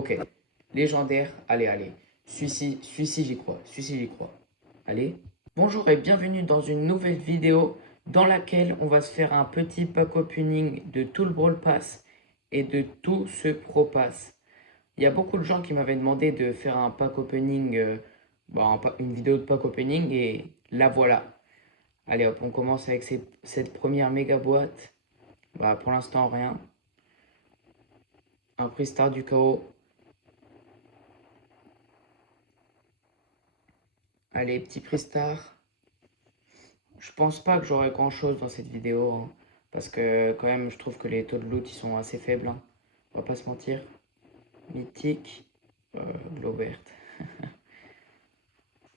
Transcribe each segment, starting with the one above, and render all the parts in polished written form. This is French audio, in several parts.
Ok. Légendaire. Allez, allez. Celui-ci, j'y crois. Celui-ci, j'y crois. Allez. Bonjour et bienvenue dans une nouvelle vidéo dans laquelle on va se faire un petit pack opening de tout le Brawl Pass et de tout ce Pro Pass. Il y a beaucoup de gens qui m'avaient demandé de faire un pack opening, une vidéo de pack opening et la voilà. Allez hop, on commence avec cette première méga boîte. Bah, pour l'instant, rien. Un prix star du chaos. Allez, petit prix star. Je pense pas que j'aurai grand chose dans cette vidéo, hein, parce que quand même, je trouve que les taux de loot ils sont assez faibles, hein. On va pas se mentir. Mythique. Globert.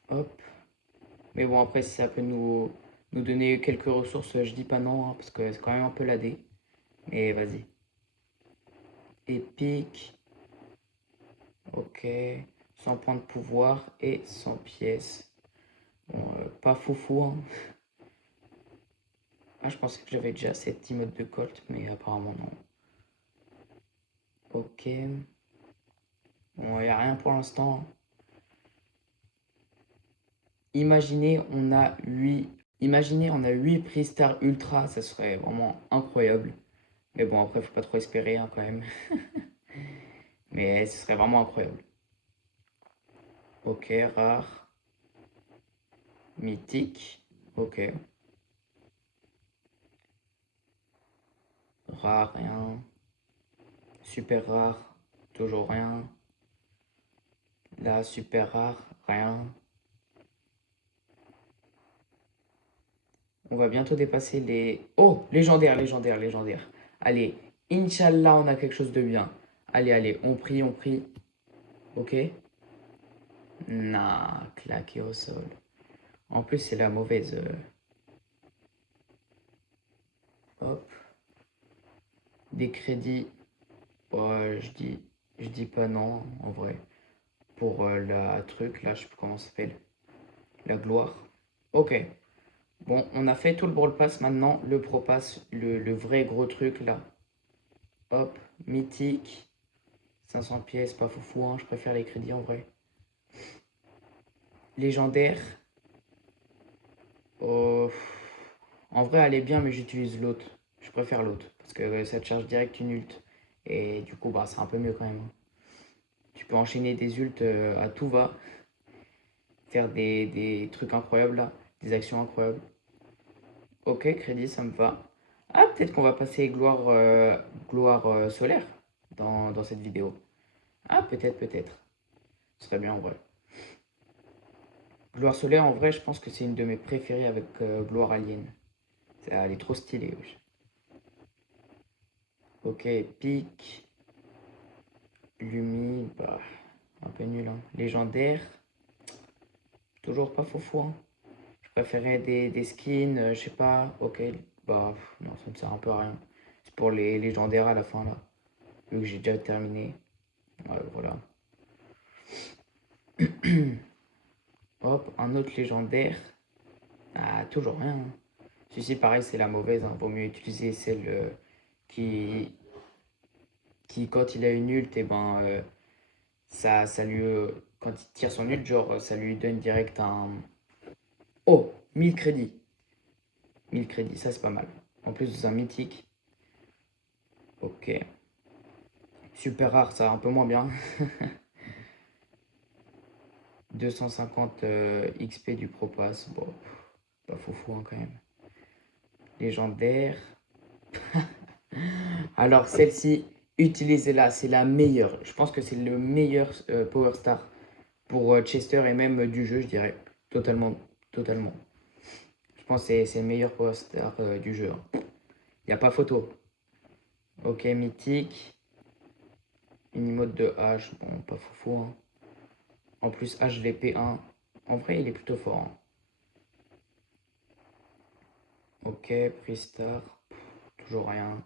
Hop. Mais bon, après, si ça peut nous donner quelques ressources, je dis pas non, hein, parce que c'est quand même un peu ladé. Mais vas-y. Épique. Ok. 100 points de pouvoir et 100 pièces. Bon, pas foufou, hein. Ah, je pensais que j'avais déjà cette emote de Colt, mais apparemment non. Ok. Bon, il n'y a rien pour l'instant. Imaginez, on a 8 prix Star Ultra, ça serait vraiment incroyable. Mais bon, après, faut pas trop espérer, hein, quand même. Mais ce serait vraiment incroyable. Ok, rare. Mythique. Ok. Rare, rien. Super rare. Toujours rien. Là, super rare. Rien. On va bientôt dépasser les... Oh, légendaire, légendaire, légendaire. Allez, Inch'Allah, on a quelque chose de bien. Allez, allez, on prie, on prie. Ok. Nah, claqué au sol. En plus, c'est la mauvaise. Hop. Des crédits. Oh, je dis pas non, en vrai. Pour la truc, là, je sais plus comment ça s'appelle. La gloire. Ok. Bon, on a fait tout le Brawl Pass maintenant. Le Pro Pass, le vrai gros truc, là. Hop. Mythique. 500 pièces, pas foufou, hein. Je préfère les crédits, en vrai. Légendaire. Oh, en vrai, elle est bien, mais j'utilise l'autre. Je préfère l'autre. Parce que ça te charge direct une ult. Et du coup, bah, c'est un peu mieux quand même, hein. Tu peux enchaîner des ults à tout va. Faire des trucs incroyables là. Des actions incroyables. Ok, crédit, ça me va. Ah, peut-être qu'on va passer gloire solaire dans cette vidéo. Ah, peut-être, peut-être. Ce serait bien en vrai. Gloire solaire, en vrai, je pense que c'est une de mes préférées avec gloire alien. Elle est trop stylée, wesh. Ok, pique. Lumi, bah, un peu nul, hein. Légendaire, toujours pas faux, hein. Je préférais des skins, je sais pas. Ok, bah, non, ça me sert un peu à rien. C'est pour les légendaires à la fin, là. Vu que j'ai déjà terminé. Ouais, voilà. Hop, un autre légendaire. Ah, toujours rien, hein. Celui-ci, pareil, c'est la mauvaise, hein. Vaut mieux utiliser celle qui, qui, quand il a une ult, et ben, ça lui, quand il tire son ult, genre, ça lui donne direct un... Oh, 1000 crédits. 1000 crédits, ça c'est pas mal. En plus, c'est un mythique. Ok. Super rare, ça, un peu moins bien. 250 XP du Propass. Bon, pas foufou, hein, quand même. Légendaire. Alors, celle-ci, utilisez-la, c'est la meilleure. Je pense que c'est le meilleur Power Star pour Chester et même du jeu, je dirais. Totalement, totalement. Je pense que c'est le meilleur Power Star du jeu, hein. Il n'y a pas photo. Ok, mythique. Une emote de H. Bon, pas foufou, hein. En plus, HVP1. En vrai, il est plutôt fort, hein. Ok, Pristar. Toujours rien.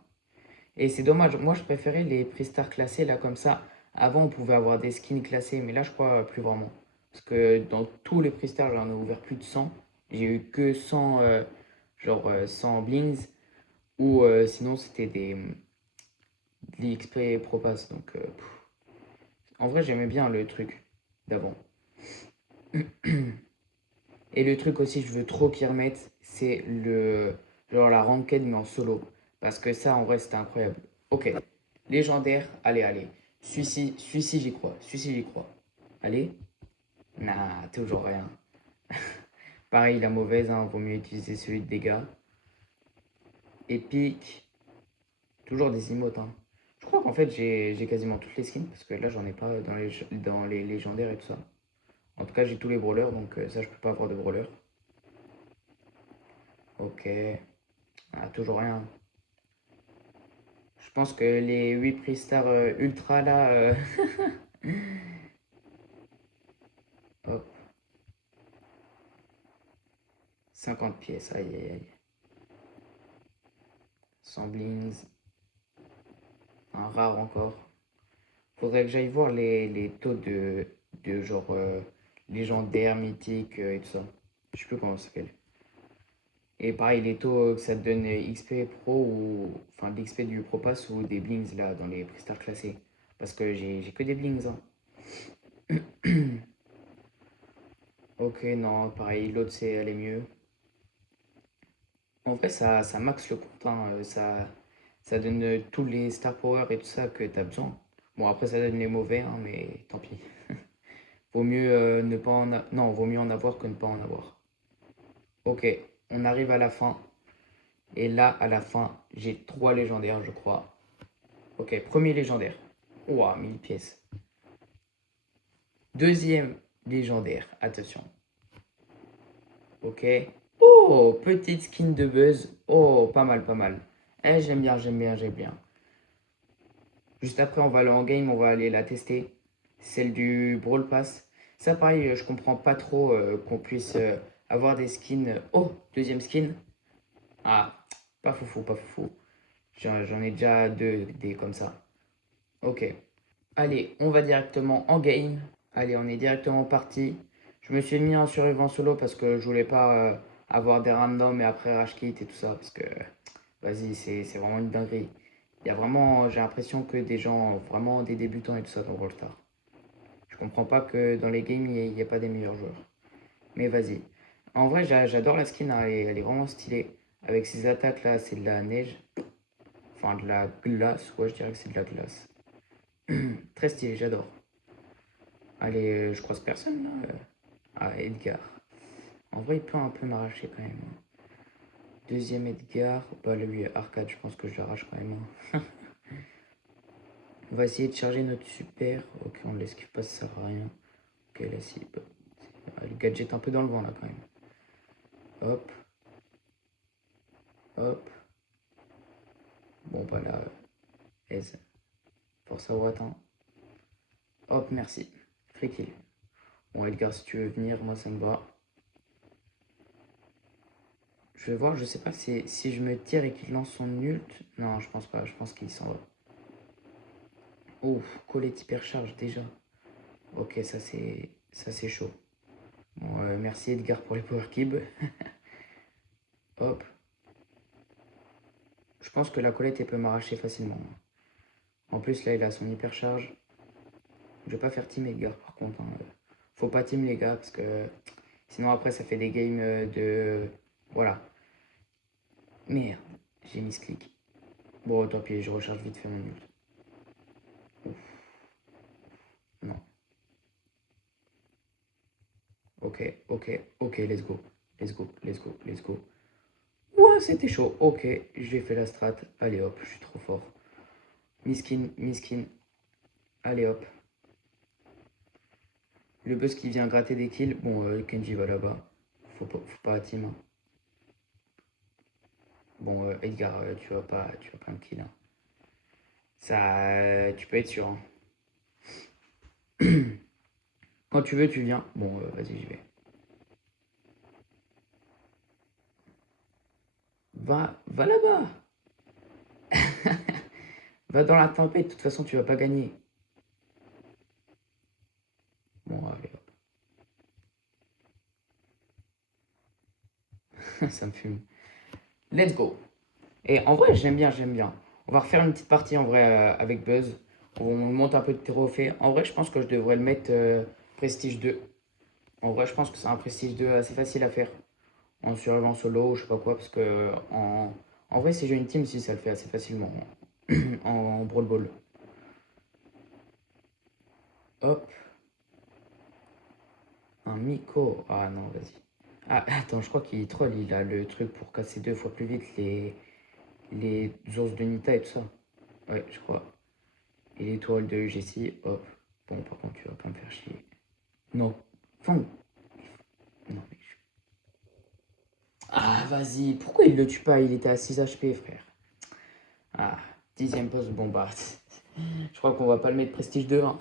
Et c'est dommage. Moi, je préférais les Pristar classés, là, comme ça. Avant, on pouvait avoir des skins classés, mais là, je crois plus vraiment. Parce que dans tous les Pristar, j'en ai ouvert plus de 100. J'ai eu que 100, 100 blings. Ou sinon, c'était de l'XP Propass. Donc, En vrai, j'aimais bien le truc d'avant. Et le truc aussi, je veux trop qu'ils remettent, c'est le genre la ranked mais en solo. Parce que ça, en vrai, c'était incroyable. Ok, légendaire, allez, allez. Celui-ci, j'y crois. Celui-ci, j'y crois. Allez. Nah, toujours rien. Pareil, la mauvaise, hein, vaut mieux utiliser celui de dégâts. Épique, toujours des emotes, hein. Je crois qu'en fait, j'ai quasiment toutes les skins, parce que là, j'en ai pas dans les légendaires et tout ça. En tout cas, j'ai tous les brawlers, donc ça, je peux pas avoir de brawler. Ok. Ah, toujours rien. Je pense que les 8 Prix-Stars ultra là. Hop, 50 pièces, aïe aïe aïe. Samblings, un rare encore. Faudrait que j'aille voir les taux de genre légendaire, mythique et tout ça. Je sais plus comment ça s'appelle. Et pareil, les taux que ça te donne XP Pro ou. Enfin, l'XP du Pro Pass ou des blings là dans les Prix-Stars classés. Parce que j'ai que des blings, hein. Ok, non, pareil, l'autre c'est aller mieux. En vrai, ça max le compte, hein, ça donne tous les star power et tout ça que tu as besoin. Bon, après, ça donne les mauvais, hein, mais tant pis. Vaut mieux ne pas Non, vaut mieux en avoir que ne pas en avoir. Ok, on arrive à la fin. Et là, à la fin, j'ai 3 légendaires, je crois. Ok, premier légendaire. Ouah, 1000 pièces. Deuxième légendaire, attention. Ok. Oh, petite skin de buzz. Oh, pas mal, pas mal. Eh, j'aime bien, j'aime bien, j'aime bien. Juste après, on va aller en game, on va aller la tester. Celle du Brawl Pass. Ça, pareil, je comprends pas trop qu'on puisse avoir des skins. Oh, deuxième skin. Ah, pas foufou, pas foufou. J'en ai déjà deux des comme ça. Ok. Allez, on va directement en game. Allez, on est directement parti. Je me suis mis en survivant solo parce que je voulais pas avoir des randoms et après rage quit et tout ça. Parce que, vas-y, c'est vraiment une dinguerie. Il y a vraiment, j'ai l'impression que des gens, vraiment des débutants et tout ça dans Brawl Stars. Je comprends pas que dans les games, il n'y ait pas des meilleurs joueurs. Mais vas-y. En vrai, j'adore la skin, hein, elle est vraiment stylée. Avec ses attaques là, c'est de la neige. Enfin, de la glace. Ouais, je dirais que c'est de la glace. Très stylé, j'adore. Allez, je croise personne là. Ah, Edgar. En vrai, il peut un peu m'arracher quand même, hein. Deuxième Edgar. Bah, lui, Arcade, je pense que je l'arrache quand même, hein. On va essayer de charger notre super. Ok, on l'esquive pas, ça sert à rien. Ok, là, si. Le gadget un peu dans le vent là quand même. Hop, hop. Bon, bah là, aise. Force à droite, hein. Hop, merci. Free kill. Bon, Edgar, si tu veux venir, moi ça me va. Je vais voir, je sais pas si je me tire et qu'il lance son ult. Non, je pense pas, je pense qu'il s'en va. Ouf, Colette hypercharge déjà. Ok, ça c'est chaud. Bon, merci Edgar pour les power cubes. Hop. Je pense que la Colette elle peut m'arracher facilement. En plus là il a son hypercharge. Je vais pas faire team Edgar par contre, hein. Faut pas team les gars parce que sinon après ça fait des games de... Voilà. Merde, j'ai mis ce clic. Bon tant pis, je recharge vite fait mon ult. Ouf, non. Ok, ok, ok, let's go. Let's go, let's go, let's go. Ouah, c'était chaud. Ok, j'ai fait la strat. Allez hop, je suis trop fort. Miskin, miskin. Allez hop. Le boss qui vient gratter des kills. Bon, Kenji va là-bas. Faut pas team, hein. Bon, Edgar, tu vas pas me kill, hein. Ça, tu peux être sûr, hein. Quand tu veux, tu viens. Bon, vas-y, j'y vais. Va là-bas. Va dans la tempête. De toute façon, tu vas pas gagner. Bon, allez hop. Ça me fume. Let's go. Et en vrai, j'aime bien, j'aime bien. On va refaire une petite partie en vrai avec Buzz. On monte un peu de trophée. En vrai, je pense que je devrais le mettre Prestige 2. En vrai, je pense que c'est un Prestige 2 assez facile à faire. En survivant solo, je sais pas quoi, parce que en vrai, si j'ai une team, si ça le fait assez facilement. En Brawl Ball. Hop, un Miko. Ah non, vas-y. Ah, attends, je crois qu'il troll, il a le truc pour casser 2 fois plus vite les ours de Nita et tout ça. Ouais, je crois. Et l'étoile de Jessie, hop. Bon, par contre, tu vas pas me faire chier. Non. Fang. Non, mais Ah, vas-y, pourquoi il le tue pas? Il était à 6 HP, frère. Ah, 10e poste, bon bah. Je crois qu'on va pas le mettre Prestige 2, hein.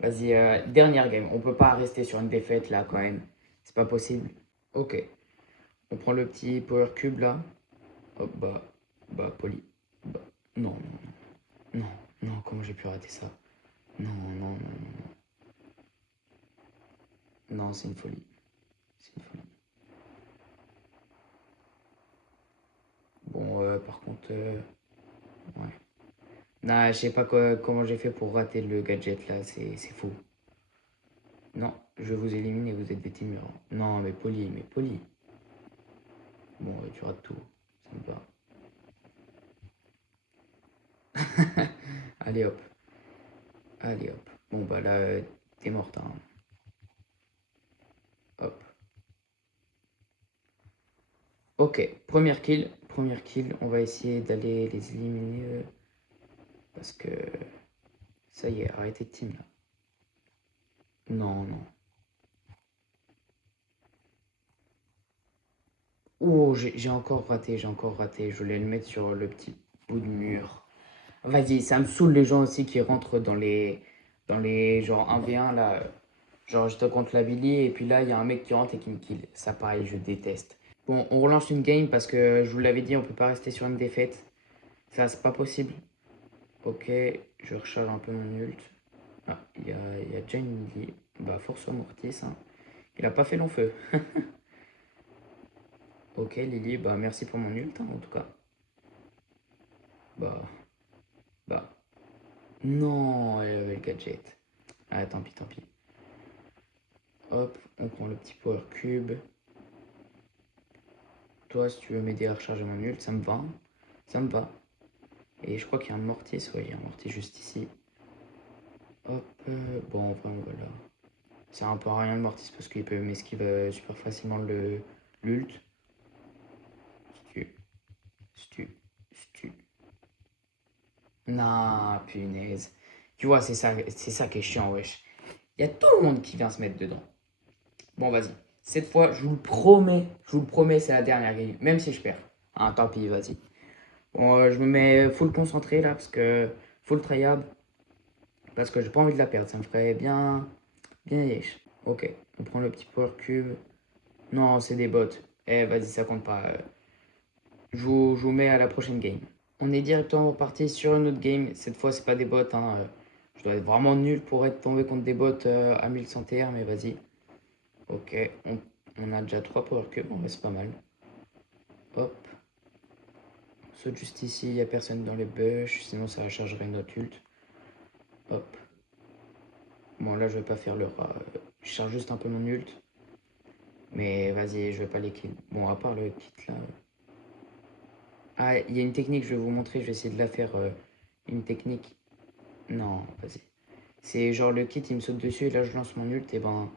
Vas-y, dernière game. On peut pas rester sur une défaite là quand même. C'est pas possible. Ok. On prend le petit Power Cube là. Hop, bah, poli. Bah, non, non, non, non, comment j'ai pu rater ça? Non, non, non, non, non. Non, c'est une folie. C'est une folie. Bon, par contre, ouais. Non, je sais pas comment j'ai fait pour rater le gadget là, c'est fou. Non, je vous élimine et vous êtes des teamers. Non, mais poli, mais poli. Bon, tu rates tout. Ça me va. Allez hop, allez hop. Bon, bah là, t'es morte, hein. Hop. Ok, première kill. On va essayer d'aller les éliminer parce que ça y est, arrêtez de team là. Non, non. Oh, j'ai encore raté, j'ai encore raté. Je voulais le mettre sur le petit bout de mur. Vas-y, ça me saoule les gens aussi qui rentrent dans les genre 1v1 là. Genre, je te compte la Billy et puis là, il y a un mec qui rentre et qui me kill. Ça, pareil, je déteste. Bon, on relance une game parce que je vous l'avais dit, on peut pas rester sur une défaite. Ça, c'est pas possible. Ok, je recharge un peu mon ult. Ah, il y a déjà une Lily. Bah, force Mortis, hein. Il a pas fait long feu. Ok, Lily, bah, merci pour mon ult, hein, en tout cas. Bah, bah. Non, elle avait le gadget. Ah, tant pis, tant pis. Hop, on prend le petit power cube. Toi, si tu veux m'aider à recharger mon ult, ça me va, hein. Ça me va. Et je crois qu'il y a un mortier, ouais, il y a un mortier juste ici. Hop, bon, enfin, voilà. C'est un peu rien le mortis parce qu'il peut m'esquiver super facilement l'ult. Stu, stu, stu. Non, punaise. Tu vois, c'est ça qui est chiant, wesh. Il y a tout le monde qui vient se mettre dedans. Bon, vas-y. Cette fois, je vous le promets, c'est la dernière game. Même si je perds. Ah, tant pis, vas-y. Bon, je me mets full concentré là parce que full tryhard. Parce que j'ai pas envie de la perdre. Ça me ferait bien, bien yesh. Ok, on prend le petit power cube. Non, c'est des bots. Eh, vas-y, ça compte pas. Je vous mets à la prochaine game. On est directement reparti sur une autre game. Cette fois, c'est pas des bots, hein. Je dois être vraiment nul pour être tombé contre des bots à 1100 TR, mais vas-y. Ok, on a déjà 3 power cubes, mais c'est pas mal. Hop. On saute juste ici, il n'y a personne dans les bush, sinon ça rechargerait notre ult. Hop. Bon, là, je vais pas faire le rat. Je charge juste un peu mon ult. Mais vas-y, je vais pas les kill. Bon, à part le kit là. Ah, il y a une technique, je vais vous montrer, je vais essayer de la faire. Une technique. Non, vas-y. C'est genre le kit, il me saute dessus et là, je lance mon ult et ben.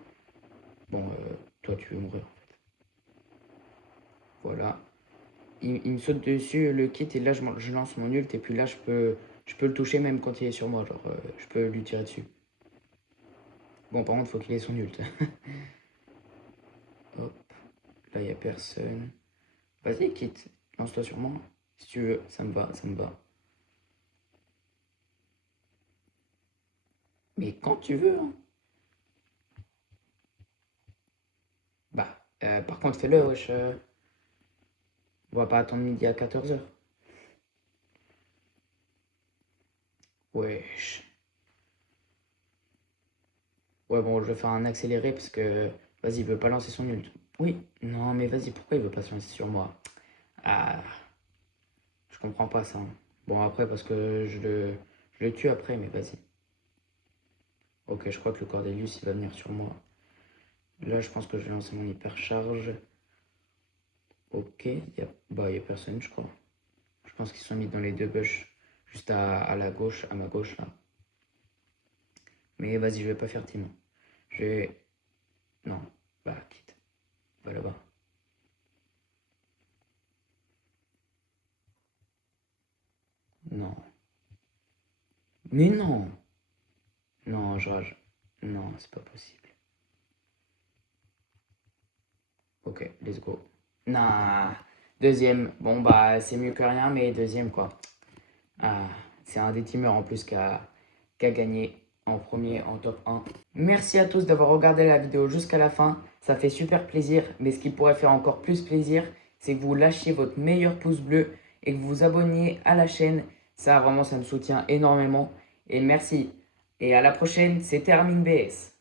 Bon, toi, tu veux mourir en fait. Voilà. Il me saute dessus le kit et là, je lance mon ult et puis là, je peux le toucher même quand il est sur moi. Genre, je peux lui tirer dessus. Bon, par contre, faut qu'il ait son ult. Hop. Là, il n'y a personne. Vas-y, kit. Lance-toi sur moi. Si tu veux, ça me va, ça me va. Mais quand tu veux, hein. Bah, par contre, fais-le, wesh. On va pas attendre midi à 14h. Wesh. Ouais, bon, je vais faire un accéléré parce que. Vas-y, il veut pas lancer son ult. Oui. Non, mais vas-y, pourquoi il veut pas se lancer sur moi? Ah, je comprends pas ça, hein. Bon, après, parce que Je le tue après, mais vas-y. Ok, je crois que le Cordelius, il va venir sur moi. Là, je pense que je vais lancer mon hypercharge. Ok, bah, y a personne, je crois. Je pense qu'ils sont mis dans les deux bush, juste à la gauche, à ma gauche, là. Mais vas-y, je vais pas faire team. Je vais... Non, bah, quitte. Va là-bas. Non. Mais non! Non, je rage. Non, c'est pas possible. Ok, let's go. Nah, deuxième. Bon, bah, c'est mieux que rien, mais deuxième, quoi. Ah, c'est un des teamers en plus qui a gagné en premier en top 1. Merci à tous d'avoir regardé la vidéo jusqu'à la fin. Ça fait super plaisir, mais ce qui pourrait faire encore plus plaisir, c'est que vous lâchiez votre meilleur pouce bleu et que vous vous abonniez à la chaîne. Ça, vraiment, ça me soutient énormément. Et merci. Et à la prochaine, c'était Armin BS.